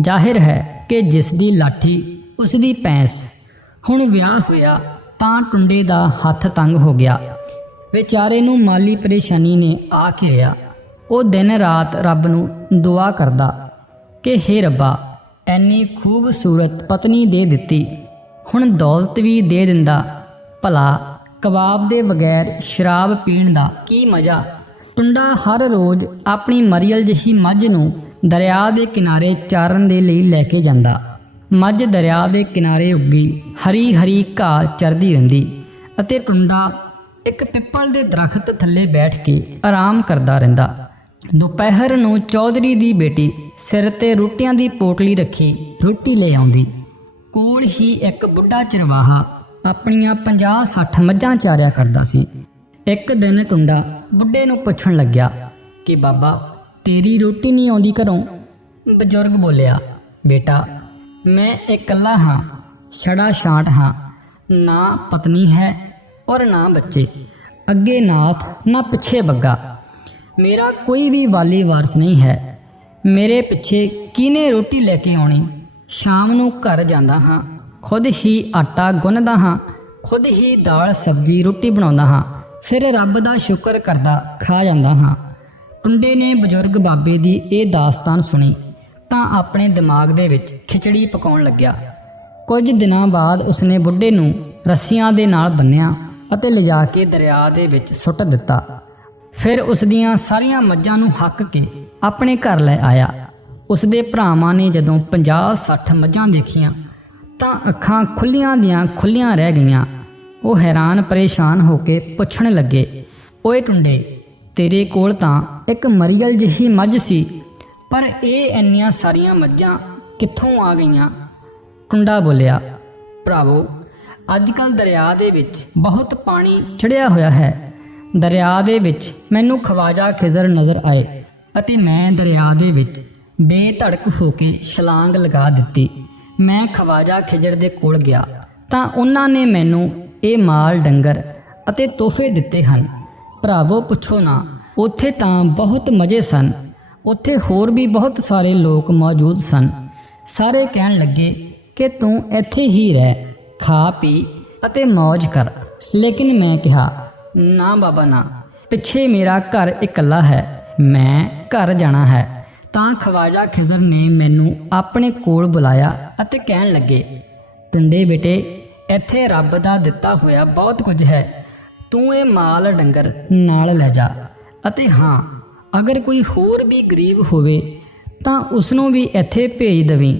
Speaker 1: ਜ਼ਾਹਿਰ ਹੈ ਕਿ ਜਿਸ ਦੀ ਲਾਠੀ, ਉਸ ਦੀ ਪੈਂਸ ਹੁਣ ਵਿਆਹ ਹੋਇਆ ਤਾਂ ਟੁੰਡੇ ਦਾ ਹੱਥ ਤੰਗ ਹੋ ਗਿਆ। ਵਿਚਾਰੇ ਨੂੰ ਮਾਲੀ ਪਰੇਸ਼ਾਨੀ ਨੇ ਆ ਘੇਰਿਆ ਉਹ ਦਿਨ ਰਾਤ ਰੱਬ ਨੂੰ ਦੁਆ ਕਰਦਾ ਕਿ, ਹੇ ਰੱਬਾ ਐਨੀ ਖੂਬਸੂਰਤ ਪਤਨੀ ਦੇ ਦਿੱਤੀ। ਹੁਣ ਦੌਲਤ ਵੀ ਦੇ ਦਿੰਦਾ। ਭਲਾ ਕਬਾਬ ਦੇ ਬਗੈਰ ਸ਼ਰਾਬ ਪੀਣ ਦਾ ਕੀ ਮਜ਼ਾ? ਟੁੰਡਾ ਹਰ ਰੋਜ਼ ਆਪਣੀ ਮਰੀਅਲ ਜਿਹੀ ਮੱਝ ਨੂੰ ਦਰਿਆ ਦੇ ਕਿਨਾਰੇ ਚਾਰਨ ਦੇ ਲਈ ਲੈ ਕੇ ਜਾਂਦਾ। ਮੱਝ ਦਰਿਆ ਦੇ ਕਿਨਾਰੇ ਉੱਗੀ ਹਰੀ ਹਰੀ ਘਾਹ ਚਰਦੀ ਰਹਿੰਦੀ ਅਤੇ ਟੁੰਡਾ ਇੱਕ ਪਿੱਪਲ ਦੇ ਦਰਖਤ ਥੱਲੇ ਬੈਠ ਕੇ ਆਰਾਮ ਕਰਦਾ ਰਹਿੰਦਾ। ਦੁਪਹਿਰ ਨੂੰ ਚੌਧਰੀ ਦੀ ਬੇਟੀ ਸਿਰ ਤੇ ਰੋਟੀਆਂ ਦੀ ਪੋਟਲੀ ਰੱਖੀ ਰੋਟੀ ਲੈ ਆਉਂਦੀ। ਕੋਲ ਹੀ ਇੱਕ ਬੁੱਢਾ ਚਰਵਾਹਾ ਆਪਣੀਆਂ 50-60 ਮੱਝਾਂ ਚਾਰਿਆ ਕਰਦਾ ਸੀ। ਇੱਕ ਦਿਨ ਟੁੰਡਾ ਬੁੱਢੇ ਨੂੰ ਪੁੱਛਣ ਲੱਗਿਆ ਕਿ, ਬਾਬਾ, ਤੇਰੀ ਰੋਟੀ ਨਹੀਂ ਆਉਂਦੀ ਘਰੋਂ? ਬਜ਼ੁਰਗ ਬੋਲਿਆ, ਬੇਟਾ, ਮੈਂ ਇਕੱਲਾ ਹਾਂ ਛੜਾ ਛਾਂਟ ਹਾਂ। ਨਾ ਪਤਨੀ ਹੈ ਔਰ ਨਾ ਬੱਚੇ। ਅੱਗੇ ਨਾਥ, ਨਾ ਪਿੱਛੇ ਬੱਗਾ। ਮੇਰਾ ਕੋਈ ਵੀ ਵਾਲੀ ਵਾਰਸ ਨਹੀਂ ਹੈ। ਮੇਰੇ ਪਿੱਛੇ ਕਿਹਨੇ ਰੋਟੀ ਲੈ ਕੇ ਆਉਣੀ? ਸ਼ਾਮ ਨੂੰ ਘਰ ਜਾਂਦਾ ਹਾਂ। ਖੁਦ ਹੀ ਆਟਾ ਗੁੰਨਦਾ ਹਾਂ, ਖੁਦ ਹੀ ਦਾਲ, ਸਬਜ਼ੀ, ਰੋਟੀ ਬਣਾਉਂਦਾ ਹਾਂ, ਫਿਰ ਰੱਬ ਦਾ ਸ਼ੁਕਰ ਕਰਦਾ ਖਾ ਜਾਂਦਾ ਹਾਂ। ਟੁੰਡੇ ਨੇ ਬਜ਼ੁਰਗ ਬਾਬੇ ਦੀ ਇਹ ਦਾਸਤਾਨ ਸੁਣੀ, ਤਾਂ ਆਪਣੇ ਦਿਮਾਗ ਦੇ ਵਿੱਚ ਖਿਚੜੀ ਪਕਾਉਣ ਲੱਗਿਆ। ਕੁਝ ਦਿਨਾਂ ਬਾਅਦ ਉਸਨੇ ਬੁੱਢੇ ਨੂੰ ਰੱਸੀਆਂ ਦੇ ਨਾਲ ਬੰਨਿਆ ਅਤੇ ਲਿਜਾ ਕੇ ਦਰਿਆ ਦੇ ਵਿੱਚ ਸੁੱਟ ਦਿੱਤਾ। ਫਿਰ ਉਸ ਦੀਆਂ ਸਾਰੀਆਂ ਮੱਝਾਂ ਨੂੰ ਹੱਕ ਕੇ ਆਪਣੇ ਘਰ ਲੈ ਆਇਆ। ਉਸ ਦੇ ਭਰਾਵਾਂ ਨੇ ਜਦੋਂ 50-60 ਮੱਝਾਂ ਦੇਖੀਆਂ ਤਾਂ ਅੱਖਾਂ ਖੁੱਲੀਆਂ ਦੀਆਂ ਖੁੱਲੀਆਂ ਰਹਿ ਗਈਆਂ। ਉਹ ਹੈਰਾਨ ਪਰੇਸ਼ਾਨ ਹੋ ਕੇ ਪੁੱਛਣ ਲੱਗੇ, ਓਏ ਟੁੰਡੇ, ਤੇਰੇ ਕੋਲ ਤਾਂ ਇੱਕ ਮਰੀਅਲ ਜਿਹੀ ਮੱਝ ਸੀ, ਪਰ ਇਹ ਇੰਨੀਆਂ ਸਾਰੀਆਂ ਮੱਝਾਂ ਕਿੱਥੋਂ ਆ ਗਈਆਂ? ਟੁੰਡਾ ਬੋਲਿਆ, ਭਰਾਵੋ ਅੱਜ ਕੱਲ ਦਰਿਆ ਦੇ ਵਿੱਚ ਬਹੁਤ ਪਾਣੀ ਚੜਿਆ ਹੋਇਆ ਹੈ। ਦਰਿਆ ਦੇ ਵਿੱਚ ਮੈਨੂੰ ਖਵਾਜਾ ਖਿਜ਼ਰ ਨਜ਼ਰ ਆਏ ਅਤੇ ਮੈਂ ਦਰਿਆ ਦੇ ਵਿੱਚ ਬੇਧੜਕ ਹੋ ਕੇ ਛਲਾਂਗ ਲਗਾ ਦਿੱਤੀ। ਮੈਂ ਖਵਾਜਾ ਖਿਜ਼ਰ ਦੇ ਕੋਲ ਗਿਆ ਤਾਂ ਉਹਨਾਂ ਨੇ ਮੈਨੂੰ ਇਹ ਮਾਲ ਡੰਗਰ ਅਤੇ ਤੋਹਫੇ ਦਿੱਤੇ ਹਨ। ਭਰਾਵੋ, ਪੁੱਛੋ ਨਾ, ਉੱਥੇ ਤਾਂ ਬਹੁਤ ਮਜ਼ੇ ਸਨ। ਉੱਥੇ ਹੋਰ ਵੀ ਬਹੁਤ ਸਾਰੇ ਲੋਕ ਮੌਜੂਦ ਸਨ। ਸਾਰੇ ਕਹਿਣ ਲੱਗੇ ਕਿ ਤੂੰ ਇੱਥੇ ਹੀ ਰਹਿ, ਖਾ, ਪੀ ਅਤੇ ਮौज ਕਰ। ਲੇਕਿਨ ਮੈਂ ਕਿਹਾ, ਨਾ ਬਾਬਾ ਨਾ, ਪਿੱਛੇ ਮੇਰਾ ਘਰ ਇਕੱਲਾ ਹੈ, ਮੈਂ ਘਰ ਜਾਣਾ ਹੈ। ਤਾਂ ਖਵਾਜਾ ਖਿਜ਼ਰ ਨੇ ਮੈਨੂੰ ਆਪਣੇ ਕੋਲ ਬੁਲਾਇਆ ਅਤੇ ਕਹਿਣ ਲੱਗੇ ਟੁੰਡੇ ਬੇਟੇ, ਇੱਥੇ ਰੱਬ ਦਾ ਦਿੱਤਾ ਹੋਇਆ ਬਹੁਤ ਕੁਝ ਹੈ। ਤੂੰ ਇਹ ਮਾਲ ਡੰਗਰ ਨਾਲ ਲੈ ਜਾ। ਅਤੇ ਹਾਂ, ਅਗਰ ਕੋਈ ਹੋਰ ਵੀ ਗਰੀਬ ਹੋਵੇ, ਤਾਂ ਉਸ ਨੂੰ ਵੀ ਇੱਥੇ ਭੇਜ ਦਵੀਂ।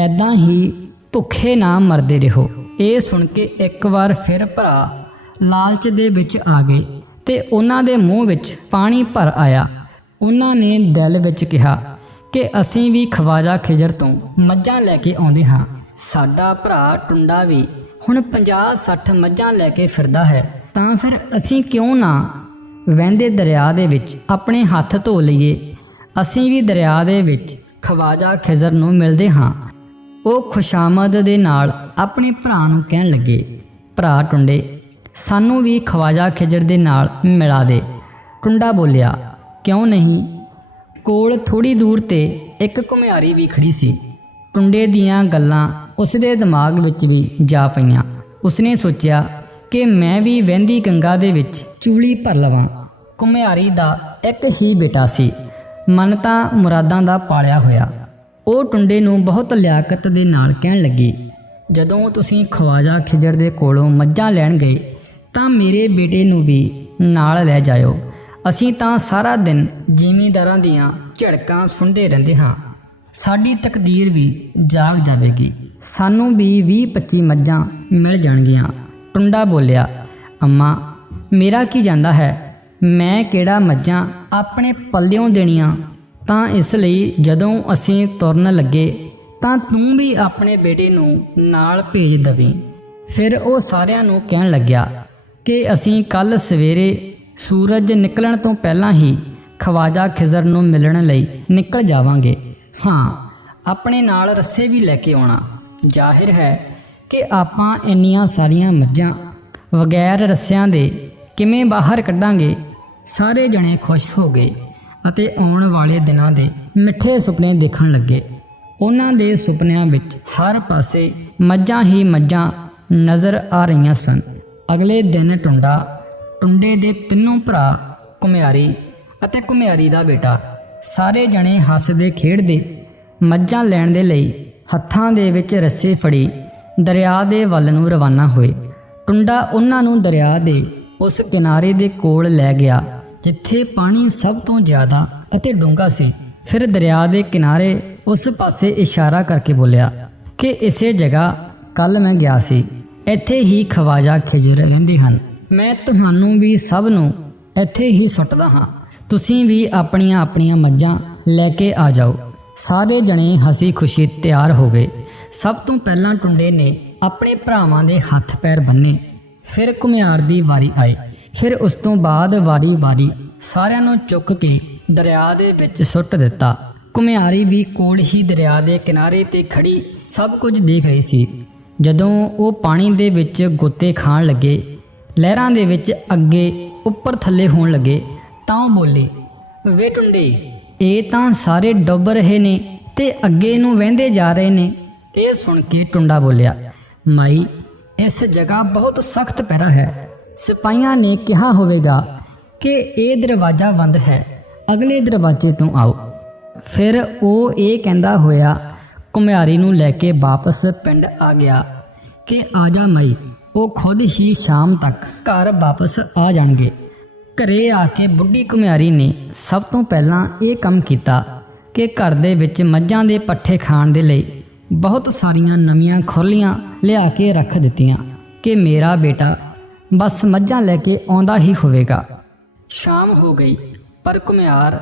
Speaker 1: ਐਦਾਂ ਹੀ ਭੁੱਖੇ ਨਾ ਮਰਦੇ ਰਹੋ। ਇਹ ਸੁਣ ਕੇ ਇੱਕ ਵਾਰ ਫਿਰ ਭਰਾ ਲਾਲਚ ਦੇ ਵਿੱਚ ਆ ਗਏ ਤੇ ਉਹਨਾਂ ਦੇ ਮੂੰਹ ਵਿੱਚ ਪਾਣੀ ਭਰ ਆਇਆ। ਉਹਨਾਂ ਨੇ ਦਿਲ ਵਿੱਚ ਕਿਹਾ ਕਿ ਅਸੀਂ ਵੀ ਖਵਾਜਾ ਖਿਜਰ ਤੋਂ ਮੱਝਾਂ ਲੈ ਕੇ ਆਉਂਦੇ ਹਾਂ। ਸਾਡਾ ਭਰਾ ਟੁੰਡਾ ਵੀ ਹੁਣ 50-60 ਮੱਝਾਂ ਲੈ ਕੇ ਫਿਰਦਾ ਹੈ। ਤਾਂ ਫਿਰ ਅਸੀਂ ਕਿਉਂ ਨਾ ਵਹਿੰਦੇ ਦਰਿਆ ਦੇ ਵਿੱਚ ਆਪਣੇ ਹੱਥ ਧੋ ਲਈਏ। ਅਸੀਂ ਵੀ ਦਰਿਆ ਦੇ ਵਿੱਚ ਖਵਾਜਾ ਖਿਜ਼ਰ ਨੂੰ ਮਿਲਦੇ ਹਾਂ। ਉਹ ਖੁਸ਼ਾਮਦ ਦੇ ਨਾਲ ਆਪਣੇ ਭਰਾ ਨੂੰ ਕਹਿਣ ਲੱਗੇ, ਭਰਾ ਟੁੰਡੇ, ਸਾਨੂੰ ਵੀ ਖਵਾਜਾ ਖਿਜ਼ਰ ਦੇ ਨਾਲ ਮਿਲਾ ਦੇ। ਟੁੰਡਾ ਬੋਲਿਆ, ਕਿਉਂ ਨਹੀਂ? ਕੋਲ ਥੋੜੀ ਦੂਰ ਤੇ ਇੱਕ ਘੁਮਿਆਰੀ ਵੀ ਖੜੀ ਸੀ। ਟੁੰਡੇ ਦੀਆਂ ਗੱਲਾਂ ਉਸਦੇ ਦਿਮਾਗ ਵਿੱਚ ਵੀ ਜਾ ਪਈਆਂ। ਉਸਨੇ ਸੋਚਿਆ ਕਿ ਮੈਂ ਵੀ ਵਹਿੰਦੀ ਗੰਗਾ ਦੇ ਵਿੱਚ ਚੂਲੀ ਭਰ ਲਵਾਂ। ਘੁਮਿਆਰੀ ਦਾ ਇੱਕ ਹੀ ਬੇਟਾ ਸੀ। ਮਨ ਤਾਂ ਮੁਰਾਦਾਂ ਦਾ ਪਾਲਿਆ ਹੋਇਆ। ਉਹ ਟੁੰਡੇ ਨੂੰ ਬਹੁਤ ਲਿਆਕਤ ਦੇ ਨਾਲ ਕਹਿਣ ਲੱਗੀ, ਜਦੋਂ ਤੁਸੀਂ ਖਵਾਜਾ ਖਿਜਰ ਦੇ ਕੋਲੋਂ ਮੱਝਾਂ ਲੈਣ ਗਏ, ਤਾਂ ਮੇਰੇ ਬੇਟੇ ਨੂੰ ਵੀ ਨਾਲ ਲੈ ਜਾਇਓ। ਅਸੀਂ ਤਾਂ ਸਾਰਾ ਦਿਨ ਜ਼ਿਮੀਂਦਾਰਾਂ ਦੀਆਂ ਝੜਕਾਂ ਸੁਣਦੇ ਰਹਿੰਦੇ ਹਾਂ। ਸਾਡੀ ਤਕਦੀਰ ਵੀ ਜਾਗ ਜਾਵੇਗੀ। ਸਾਨੂੰ ਵੀ 20-25 ਮੱਝਾਂ ਮਿਲ ਜਾਣਗੀਆਂ। ਟੁੰਡਾ ਬੋਲਿਆ, ਅੰਮਾ, ਮੇਰਾ ਕੀ ਜਾਂਦਾ ਹੈ? ਮੈਂ ਕਿਹੜਾ ਮੱਝਾਂ ਆਪਣੇ ਪੱਲਿਓਂ ਦੇਣੀਆਂ? ਤਾਂ ਇਸ ਲਈ ਜਦੋਂ ਅਸੀਂ ਤੁਰਨ ਲੱਗੇ, ਤਾਂ ਤੂੰ ਵੀ ਆਪਣੇ ਬੇਟੇ ਨੂੰ ਨਾਲ ਭੇਜ ਦਵੀਂ। ਫਿਰ ਉਹ ਸਾਰਿਆਂ ਨੂੰ ਕਹਿਣ ਲੱਗਿਆ ਕਿ ਅਸੀਂ ਕੱਲ ਸਵੇਰੇ ਸੂਰਜ ਨਿਕਲਣ ਤੋਂ ਪਹਿਲਾਂ ਹੀ ਖਵਾਜਾ ਖਿਜ਼ਰ ਨੂੰ ਮਿਲਣ ਲਈ ਨਿਕਲ ਜਾਵਾਂਗੇ। ਹਾਂ, ਆਪਣੇ ਨਾਲ ਰੱਸੇ ਵੀ ਲੈ ਕੇ ਆਉਣਾ। ਜ਼ਾਹਿਰ ਹੈ ਕਿ ਆਪਾਂ ਇੰਨੀਆਂ ਸਾਰੀਆਂ ਮੱਝਾਂ ਬਗੈਰ ਰੱਸਿਆਂ ਦੇ ਕਿਵੇਂ ਬਾਹਰ ਕੱਢਾਂਗੇ? ਸਾਰੇ ਜਣੇ ਖੁਸ਼ ਹੋ ਗਏ ਅਤੇ ਆਉਣ ਵਾਲੇ ਦਿਨਾਂ ਦੇ ਮਿੱਠੇ ਸੁਪਨੇ ਦੇਖਣ ਲੱਗੇ। ਉਹਨਾਂ ਦੇ ਸੁਪਨਿਆਂ ਵਿੱਚ ਹਰ ਪਾਸੇ ਮੱਝਾਂ ਹੀ ਮੱਝਾਂ ਨਜ਼ਰ ਆ ਰਹੀਆਂ ਸਨ। ਅਗਲੇ ਦਿਨ ਟੁੰਡਾ ਟੁੰਡੇ ਦੇ ਤਿੰਨੋਂ ਭਰਾ ਕੁਮਿਆਰੀ ਅਤੇ ਕੁਮਿਆਰੀ ਦਾ ਬੇਟਾ। ਸਾਰੇ ਜਣੇ ਹੱਸਦੇ, ਖੇਡਦੇ, ਮੱਝਾਂ ਲੈਣ ਦੇ ਲਈ ਹੱਥਾਂ ਦੇ ਵਿੱਚ ਰੱਸੇ ਫੜੀ ਦਰਿਆ ਦੇ ਵੱਲ ਨੂੰ ਰਵਾਨਾ ਹੋਏ। ਟੁੰਡਾ ਉਹਨਾਂ ਨੂੰ ਦਰਿਆ ਦੇ ਉਸ ਕਿਨਾਰੇ ਦੇ ਕੋਲ ਲੈ ਗਿਆ, ਜਿੱਥੇ ਪਾਣੀ ਸਭ ਤੋਂ ਜ਼ਿਆਦਾ ਅਤੇ ਡੂੰਘਾ ਸੀ। ਫਿਰ ਦਰਿਆ ਦੇ ਕਿਨਾਰੇ ਉਸ ਪਾਸੇ ਇਸ਼ਾਰਾ ਕਰਕੇ ਬੋਲਿਆ ਕਿ ਇਸੇ ਜਗ੍ਹਾ ਕੱਲ ਮੈਂ ਗਿਆ ਸੀ। ਇੱਥੇ ਹੀ ਖਵਾਜਾ ਖਿਜਰ ਰਹਿੰਦੇ ਹਨ। ਮੈਂ ਤੁਹਾਨੂੰ ਵੀ ਸਭ ਨੂੰ ਇੱਥੇ ਹੀ ਸੁੱਟਦਾ ਹਾਂ। ਤੁਸੀਂ ਵੀ ਆਪਣੀਆਂ ਆਪਣੀਆਂ ਮੱਝਾਂ ਲੈ ਕੇ ਆ ਜਾਓ। ਸਾਰੇ ਜਣੇ ਹਸੀ ਖੁਸ਼ੀ ਤਿਆਰ ਹੋ ਗਏ। ਸਭ ਤੋਂ ਪਹਿਲਾਂ ਟੁੰਡੇ ਨੇ ਆਪਣੇ ਭਰਾਵਾਂ ਦੇ ਹੱਥ ਪੈਰ ਬੰਨੇ। ਫਿਰ ਘੁਮਿਆਰ ਦੀ ਵਾਰੀ ਆਈ। ਫਿਰ ਉਸ ਤੋਂ ਬਾਅਦ ਵਾਰੀ-ਵਾਰੀ ਸਾਰਿਆਂ ਨੂੰ ਚੁੱਕ ਕੇ ਦਰਿਆ ਦੇ ਵਿੱਚ ਸੁੱਟ ਦਿੱਤਾ। ਘੁਮਿਆਰੀ ਵੀ ਕੋਲ ਹੀ ਦਰਿਆ ਦੇ ਕਿਨਾਰੇ ਤੇ ਖੜੀ ਸਭ ਕੁਝ ਦੇਖ ਰਹੀ ਸੀ। ਜਦੋਂ ਉਹ ਪਾਣੀ ਦੇ ਵਿੱਚ ਗੋਤੇ ਖਾਣ ਲੱਗੇ ਲਹਿਰਾਂ ਦੇ ਵਿੱਚ ਅੱਗੇ ਉੱਪਰ ਥੱਲੇ ਹੋਣ ਲੱਗੇ ਤਾਂ ਉਹ ਬੋਲੇ, ਵੇ ਟੁੰਡੇ, ਇਹ ਤਾਂ ਸਾਰੇ ਡੁੱਬ ਰਹੇ ਨੇ ਤੇ ਅੱਗੇ ਨੂੰ ਵਹਿੰਦੇ ਜਾ ਰਹੇ ਨੇ। ਇਹ ਸੁਣ ਕੇ ਟੁੰਡਾ ਬੋਲਿਆ, ਮਾਈ, ਇਸ ਜਗ੍ਹਾ ਬਹੁਤ ਸਖਤ ਪਹਿਰਾ ਹੈ। ਸਿਪਾਹੀਆਂ ਨੇ ਕਿਹਾ ਹੋਵੇਗਾ ਕਿ ਇਹ ਦਰਵਾਜ਼ਾ ਬੰਦ ਹੈ। ਅਗਲੇ ਦਰਵਾਜ਼ੇ ਤੋਂ ਆਓ। ਫਿਰ ਉਹ ਇਹ ਕਹਿੰਦਾ ਹੋਇਆ ਕੁਮਿਆਰੀ ਨੂੰ ਲੈ ਕੇ ਵਾਪਸ ਪਿੰਡ ਆ ਗਿਆ ਕਿ, ਆ ਜਾ ਮਾਈ ਉਹ ਖੁਦ ਹੀ ਸ਼ਾਮ ਤੱਕ ਘਰ ਵਾਪਸ ਆ ਜਾਣਗੇ। ਘਰੇ ਆ ਕੇ ਬੁੱਢੀ ਕੁਮਿਆਰੀ ਨੇ ਸਭ ਤੋਂ ਪਹਿਲਾਂ ਇਹ ਕੰਮ ਕੀਤਾ ਕਿ ਘਰ ਦੇ ਵਿੱਚ ਮੱਝਾਂ ਦੇ ਪੱਠੇ ਖਾਣ ਦੇ ਲਈ ਬਹੁਤ ਸਾਰੀਆਂ ਨਵੀਆਂ ਖੁਰਲੀਆਂ ਲਿਆ ਕੇ ਰੱਖ ਦਿੱਤੀਆਂ ਕਿ ਮੇਰਾ ਬੇਟਾ ਬਸ ਮੱਝਾਂ ਲੈ ਕੇ ਆਉਂਦਾ ਹੀ ਹੋਵੇਗਾ। ਸ਼ਾਮ ਹੋ ਗਈ, ਪਰ ਕੁਮਿਆਰ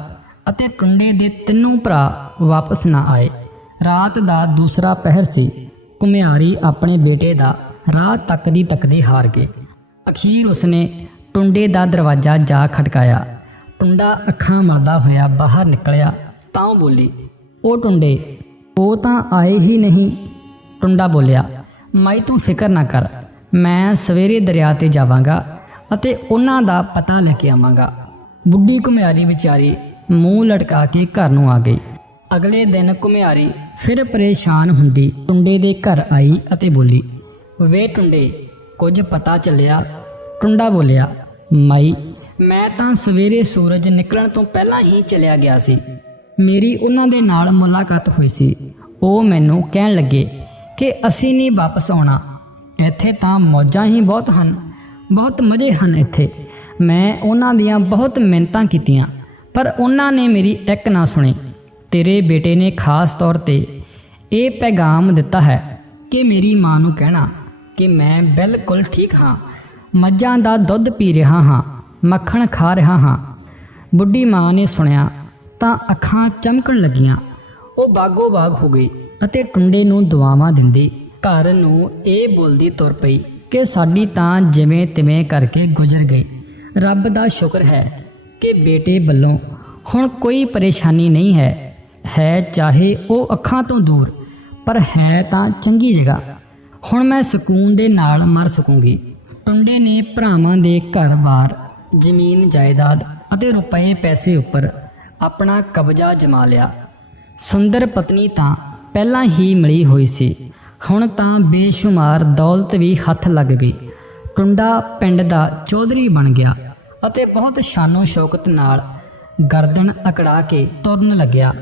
Speaker 1: ਅਤੇ ਟੁੰਡੇ ਦੇ ਤਿੰਨੋਂ ਭਰਾ ਵਾਪਸ ਨਾ ਆਏ। ਰਾਤ ਦਾ ਦੂਸਰਾ ਪਹਿਰ ਸੀ। ਕੁਮਿਆਰੀ ਆਪਣੇ ਬੇਟੇ ਦਾ ਰਾਹ ਤੱਕਦੀ ਤੱਕਦੀ ਹਾਰ ਗਏ। ਅਖੀਰ ਉਸਨੇ ਟੁੰਡੇ ਦਾ ਦਰਵਾਜ਼ਾ ਜਾ ਖਟਕਾਇਆ। ਟੁੰਡਾ ਅੱਖਾਂ ਮਲਦਾ ਹੋਇਆ ਬਾਹਰ ਨਿਕਲਿਆ, ਤਾਂ ਉਹ ਬੋਲੀ, ਉਹ ਟੁੰਡੇ, ਉਹ ਤਾਂ ਆਏ ਹੀ ਨਹੀਂ। ਟੁੰਡਾ ਬੋਲਿਆ, ਮਾਈ, ਤੂੰ ਫਿਕਰ ਨਾ ਕਰ, ਮੈਂ ਸਵੇਰੇ ਦਰਿਆ ਤੇ ਜਾਵਾਂਗਾ ਅਤੇ ਉਹਨਾਂ ਦਾ ਪਤਾ ਲੈ ਕੇ ਆਵਾਂਗਾ। ਬੁੱਢੀ ਕੁਮਿਆਰੀ ਵਿਚਾਰੀ ਮੂੰਹ ਲਟਕਾ ਕੇ ਘਰ ਨੂੰ ਆ ਗਈ। ਅਗਲੇ ਦਿਨ ਕੁਮਿਆਰੀ ਫਿਰ ਪਰੇਸ਼ਾਨ ਹੁੰਦੀ ਟੁੰਡੇ ਦੇ ਘਰ ਆਈ ਅਤੇ ਬੋਲੀ ਵੇ ਟੁੰਡੇ, ਕੁਝ ਪਤਾ ਚੱਲਿਆ। ਟੁੰਡਾ ਬੋਲਿਆ, ਮਾਈ, ਮੈਂ ਤਾਂ ਸਵੇਰੇ ਸੂਰਜ ਨਿਕਲਣ ਤੋਂ ਪਹਿਲਾਂ ਹੀ ਚਲਿਆ ਗਿਆ ਸੀ। ਮੇਰੀ ਉਹਨਾਂ ਦੇ ਨਾਲ ਮੁਲਾਕਾਤ ਹੋਈ ਸੀ। ਉਹ ਮੈਨੂੰ ਕਹਿਣ ਲੱਗੇ ਕਿ ਅਸੀਂ ਨਹੀਂ ਵਾਪਸ ਆਉਣਾ। ਇੱਥੇ ਤਾਂ ਮੌਜਾਂ ਹੀ ਬਹੁਤ ਹਨ, ਬਹੁਤ ਮਜ਼ੇ ਹਨ ਇੱਥੇ। ਮੈਂ ਉਹਨਾਂ ਦੀਆਂ ਬਹੁਤ ਮਿਹਨਤਾਂ ਕੀਤੀਆਂ, ਪਰ ਉਹਨਾਂ ਨੇ ਮੇਰੀ ਇੱਕ ਨਾ ਸੁਣੀ। ਤੇਰੇ ਬੇਟੇ ਨੇ ਖਾਸ ਤੌਰ ਤੇ ਇਹ ਪੈਗਾਮ ਦਿੱਤਾ ਹੈ ਕਿ ਮੇਰੀ ਮਾਂ ਨੂੰ ਕਹਿਣਾ ਕਿ ਮੈਂ ਬਿਲਕੁਲ ਠੀਕ ਹਾਂ। ਮੱਝਾਂ ਦਾ ਦੁੱਧ ਪੀ ਰਿਹਾ ਹਾਂ, ਮੱਖਣ ਖਾ ਰਿਹਾ ਹਾਂ। ਬੁੱਢੀ ਮਾਂ ਨੇ ਸੁਣਿਆ, ਤਾਂ ਅੱਖਾਂ ਚਮਕਣ ਲੱਗੀਆਂ। ਉਹ ਬਾਗੋ ਬਾਗ ਹੋ ਗਈ ਅਤੇ ਟੁੰਡੇ ਨੂੰ ਦੁਆਵਾਂ ਦਿੰਦੀ। ਘਰ ਨੂੰ ਇਹ ਬੋਲਦੀ ਤੁਰ ਪਈ ਕਿ ਸਾਡੀ ਤਾਂ ਜਿਵੇਂ ਤਿਵੇਂ ਕਰਕੇ ਗੁਜ਼ਰ ਗਈ। ਰੱਬ ਦਾ ਸ਼ੁਕਰ ਹੈ ਕਿ ਬੇਟੇ ਵੱਲੋਂ ਹੁਣ ਕੋਈ ਪਰੇਸ਼ਾਨੀ ਨਹੀਂ ਹੈ। ਹੈ ਚਾਹੇ ਉਹ ਅੱਖਾਂ ਤੋਂ ਦੂਰ, ਪਰ ਹੈ ਤਾਂ ਚੰਗੀ ਜਗ੍ਹਾ। ਹੁਣ ਮੈਂ ਸਕੂਨ ਦੇ ਨਾਲ ਮਰ ਸਕੂੰਗੀ। ਟੁੰਡੇ ਨੇ ਭਰਾਵਾਂ ਦੇ ਘਰ-ਬਾਰ, ਜ਼ਮੀਨ, ਜਾਇਦਾਦ ਅਤੇ ਰੁਪਏ ਪੈਸੇ ਉੱਪਰ ਆਪਣਾ ਕਬਜ਼ਾ ਜਮਾ ਲਿਆ। ਸੁੰਦਰ ਪਤਨੀ ਤਾਂ ਪਹਿਲਾਂ ਹੀ ਮਿਲੀ ਹੋਈ ਸੀ। ਹੁਣ ਤਾਂ ਬੇਸ਼ੁਮਾਰ ਦੌਲਤ ਵੀ ਹੱਥ ਲੱਗ ਗਈ। ਟੁੰਡਾ ਪਿੰਡ ਦਾ ਚੌਧਰੀ ਬਣ ਗਿਆ ਅਤੇ ਬਹੁਤ ਸ਼ਾਨੋ ਸ਼ੌਕਤ ਨਾਲ ਗਰਦਨ ਅਕੜਾ ਕੇ ਤੁਰਨ ਲੱਗਿਆ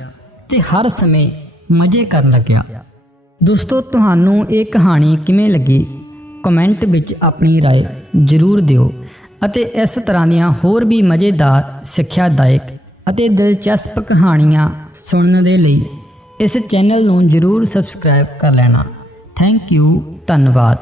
Speaker 1: ਤੇ ਹਰ ਸਮੇਂ ਮਜ਼ੇ ਕਰਨ ਲੱਗਿਆ। ਦੋਸਤੋ ਤੁਹਾਨੂੰ ਇਹ ਕਹਾਣੀ ਕਿਵੇਂ ਲੱਗੀ ਕਮੈਂਟ ਵਿੱਚ ਆਪਣੀ رائے ਜ਼ਰੂਰ ਦਿਓ ਅਤੇ ਇਸ ਤਰ੍ਹਾਂ ਦੀਆਂ ਹੋਰ ਵੀ ਮਜ਼ੇਦਾਰ ਸਿੱਖਿਆਦਾਇਕ ਅਤੇ ਦਿਲਚਸਪ ਕਹਾਣੀਆਂ ਸੁਣਨ ਦੇ ਲਈ ਇਸ ਚੈਨਲ ਨੂੰ ਜ਼ਰੂਰ ਸਬਸਕ੍ਰਾਈਬ ਕਰ ਲੈਣਾ ਥੈਂਕ ਯੂ ਧੰਨਵਾਦ